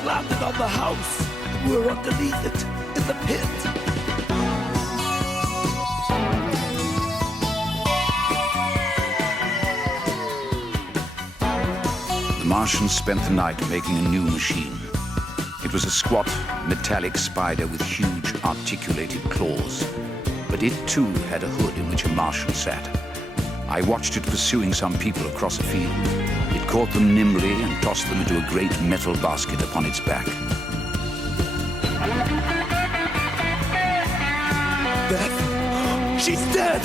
just landed on the house, and we're underneath it, in the pit. The Martians spent the night making a new machine. It was a squat, metallic spider with huge, articulated claws. But it too had a hood in which a Martian sat. I watched it pursuing some people across a field. It caught them nimbly and tossed them into a great metal basket upon its back. Beth, she's dead!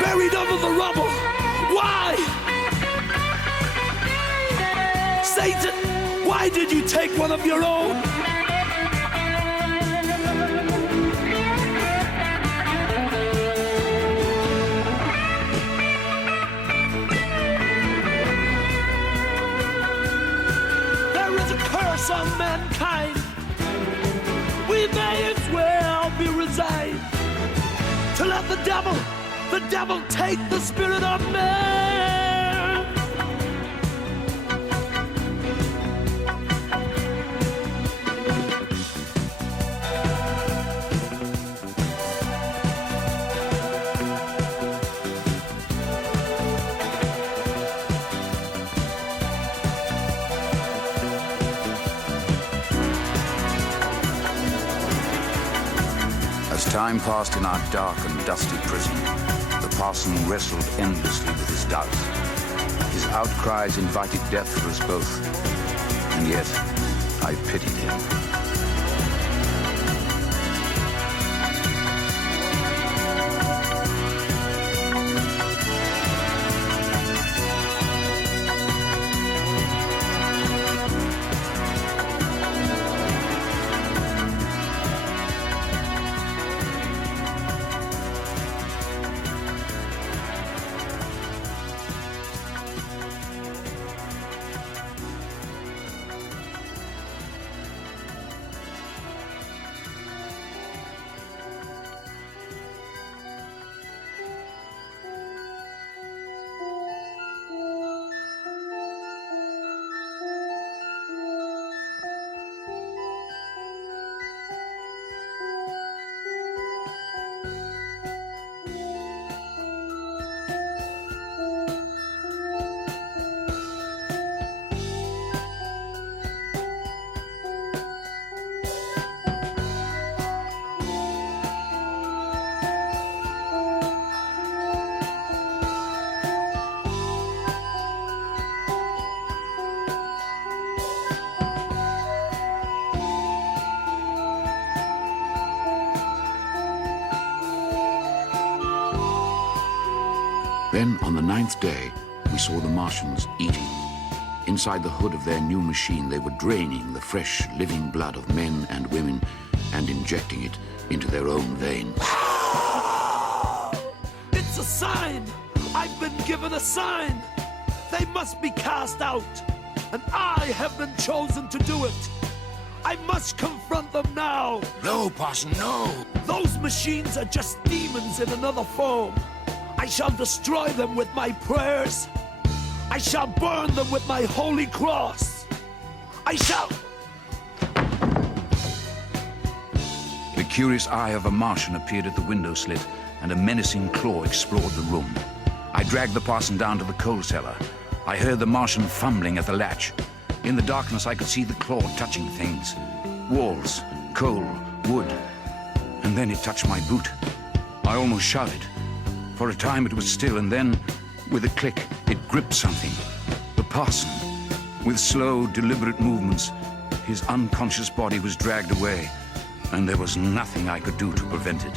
Buried under the rubble! Why? Satan, why did you take one of your own? On mankind, we may as well be resigned to let the devil take the spirit of man. As time passed in our dark and dusty prison, the parson wrestled endlessly with his doubts. His outcries invited death for us both, and yet I pitied him. Then, on the 9th day, we saw the Martians eating. Inside the hood of their new machine, they were draining the fresh, living blood of men and women and injecting it into their own veins. It's a sign! I've been given a sign! They must be cast out, and I have been chosen to do it. I must confront them now. No, Parson, no. Those machines are just demons in another form. I shall destroy them with my prayers. I shall burn them with my holy cross. I shall... The curious eye of a Martian appeared at the window slit, and a menacing claw explored the room. I dragged the parson down to the coal cellar. I heard the Martian fumbling at the latch. In the darkness, I could see the claw touching things. Walls, coal, wood. And then it touched my boot. I almost shouted. For a time it was still, and then, with a click, it gripped something. The parson. With slow, deliberate movements, his unconscious body was dragged away, and there was nothing I could do to prevent it.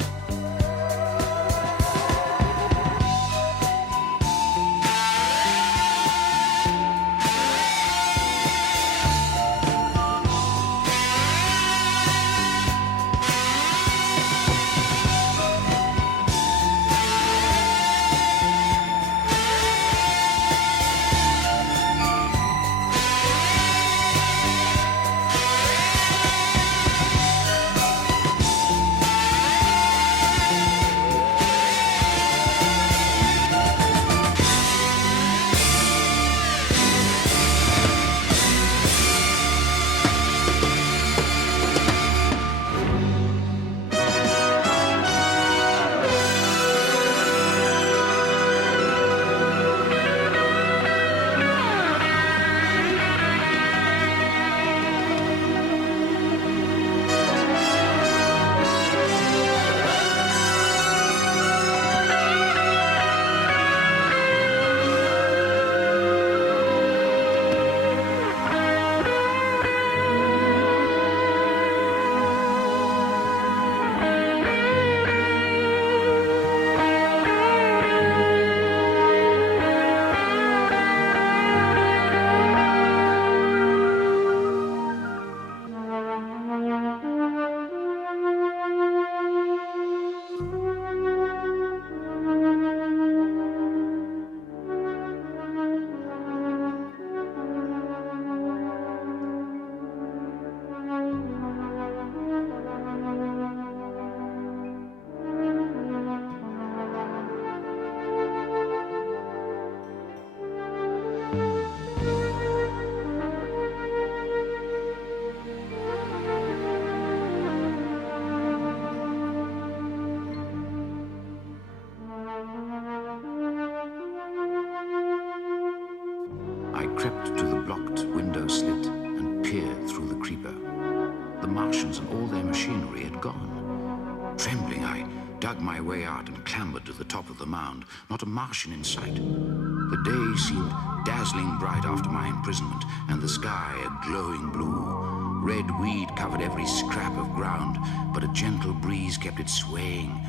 dug my way out and clambered to the top of the mound. Not a Martian in sight. The day seemed dazzling bright after my imprisonment, and the sky a glowing blue. Red weed covered every scrap of ground, but a gentle breeze kept it swaying.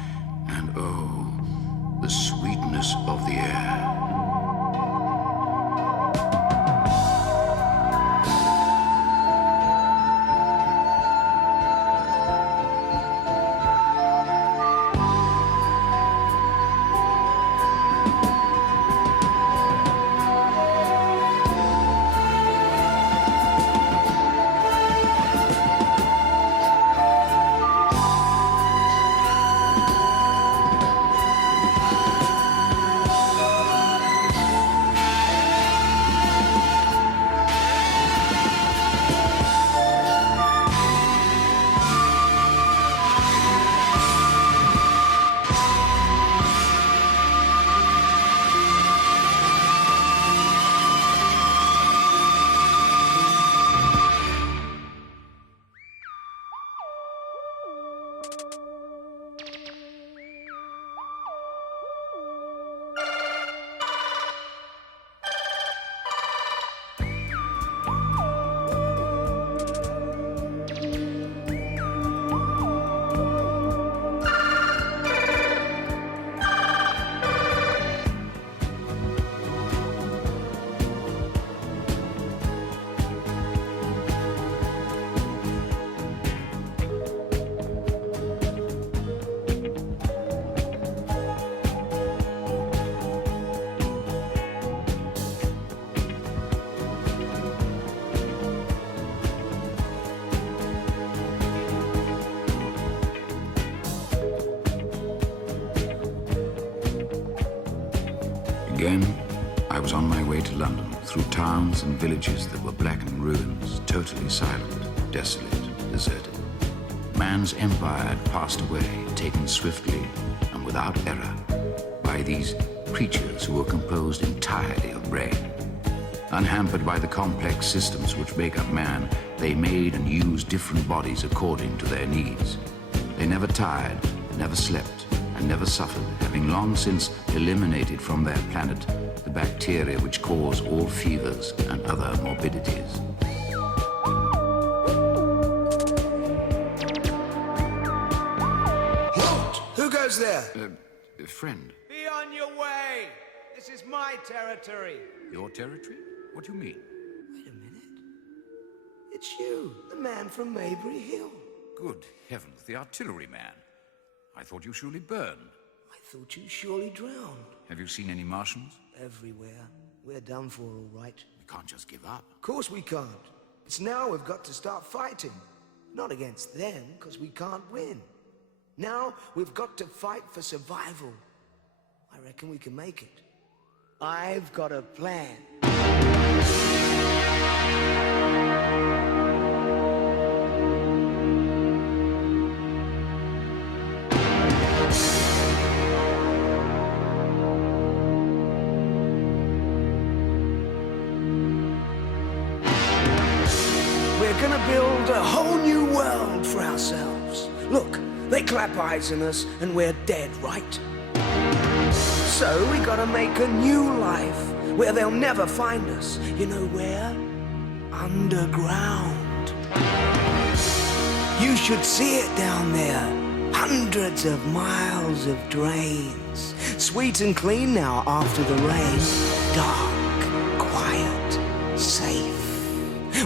And oh, the sweetness of the air. Again, I was on my way to London, through towns and villages that were blackened ruins, totally silent, desolate, deserted. Man's empire had passed away, taken swiftly and without error by these creatures who were composed entirely of brain. Unhampered by the complex systems which make up man, they made and used different bodies according to their needs. They never tired, never slept, and never suffered, having long since eliminated from their planet the bacteria which cause all fevers and other morbidities. Halt! Who goes there? Friend. Be on your way! This is my territory. Your territory? What do you mean? Wait a minute. It's you, the man from Maybury Hill. Good heavens, the artillery man. I thought you surely burned. I thought you surely drowned. Have you seen any Martians? Everywhere. We're done for, all right. We can't just give up. Of course we can't. It's now we've got to start fighting. Not against them, because we can't win. Now we've got to fight for survival. I reckon we can make it. I've got a plan. We're gonna build a whole new world for ourselves. Look, they clap eyes on us and we're dead, right? So we gotta make a new life where they'll never find us. You know where? Underground. You should see it down there. Hundreds of miles of drains. Sweet and clean now after the rain. Dark, quiet, safe.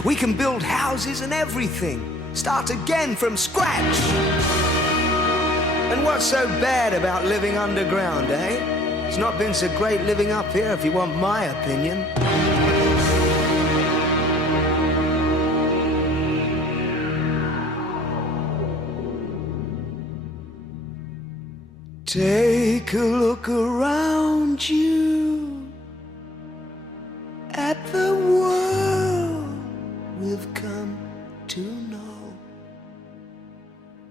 We can build houses and everything. Start again from scratch. And what's so bad about living underground, eh? It's not been so great living up here, if you want my opinion. Take a look around you at the world we've come to know.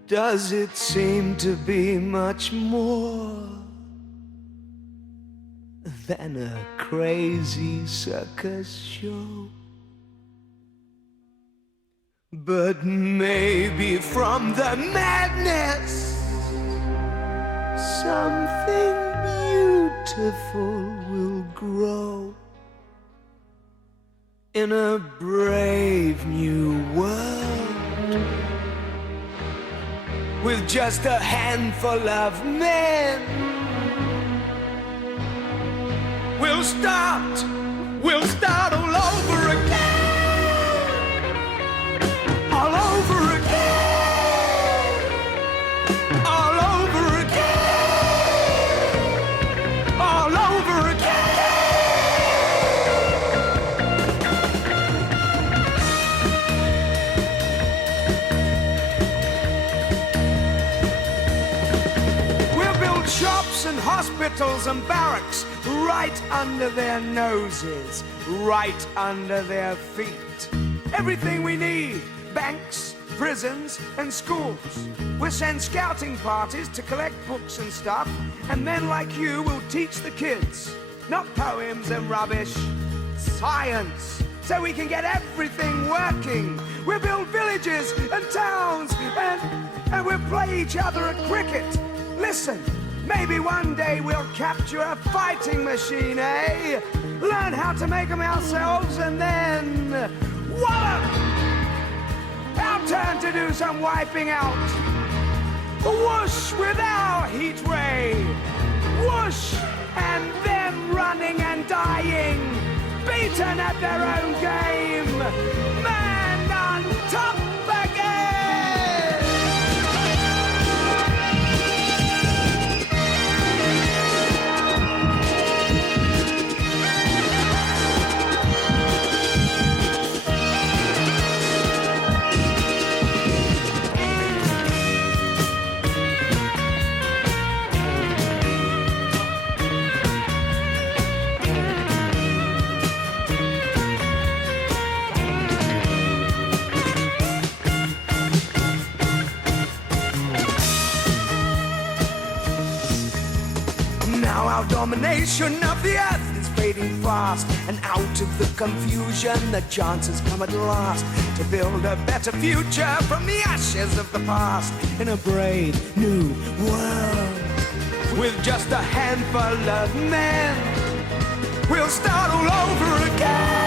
Does it seem to be much more than a crazy circus show? But maybe from the madness something beautiful will grow in a brave new world, with just a handful of men. We'll start all over again, all over again, all over again, all over again. We'll build shops and hospitals and barracks right under their noses, right under their feet. Everything we need, banks, prisons, and schools. We'll send scouting parties to collect books and stuff, and men like you will teach the kids. Not poems and rubbish, science, so we can get everything working. We'll build villages and towns, and we'll play each other at cricket. Listen, maybe one day we'll capture a fighting machine, eh? Learn how to make them ourselves and then wallop! Our turn to do some wiping out. Whoosh with our heat ray. Whoosh! And them running and dying, beaten at their own game. Man on top again! Now our domination of the earth is fading fast, and out of the confusion the chance has come at last to build a better future from the ashes of the past in a brave new world. With just a handful of men, we'll start all over again.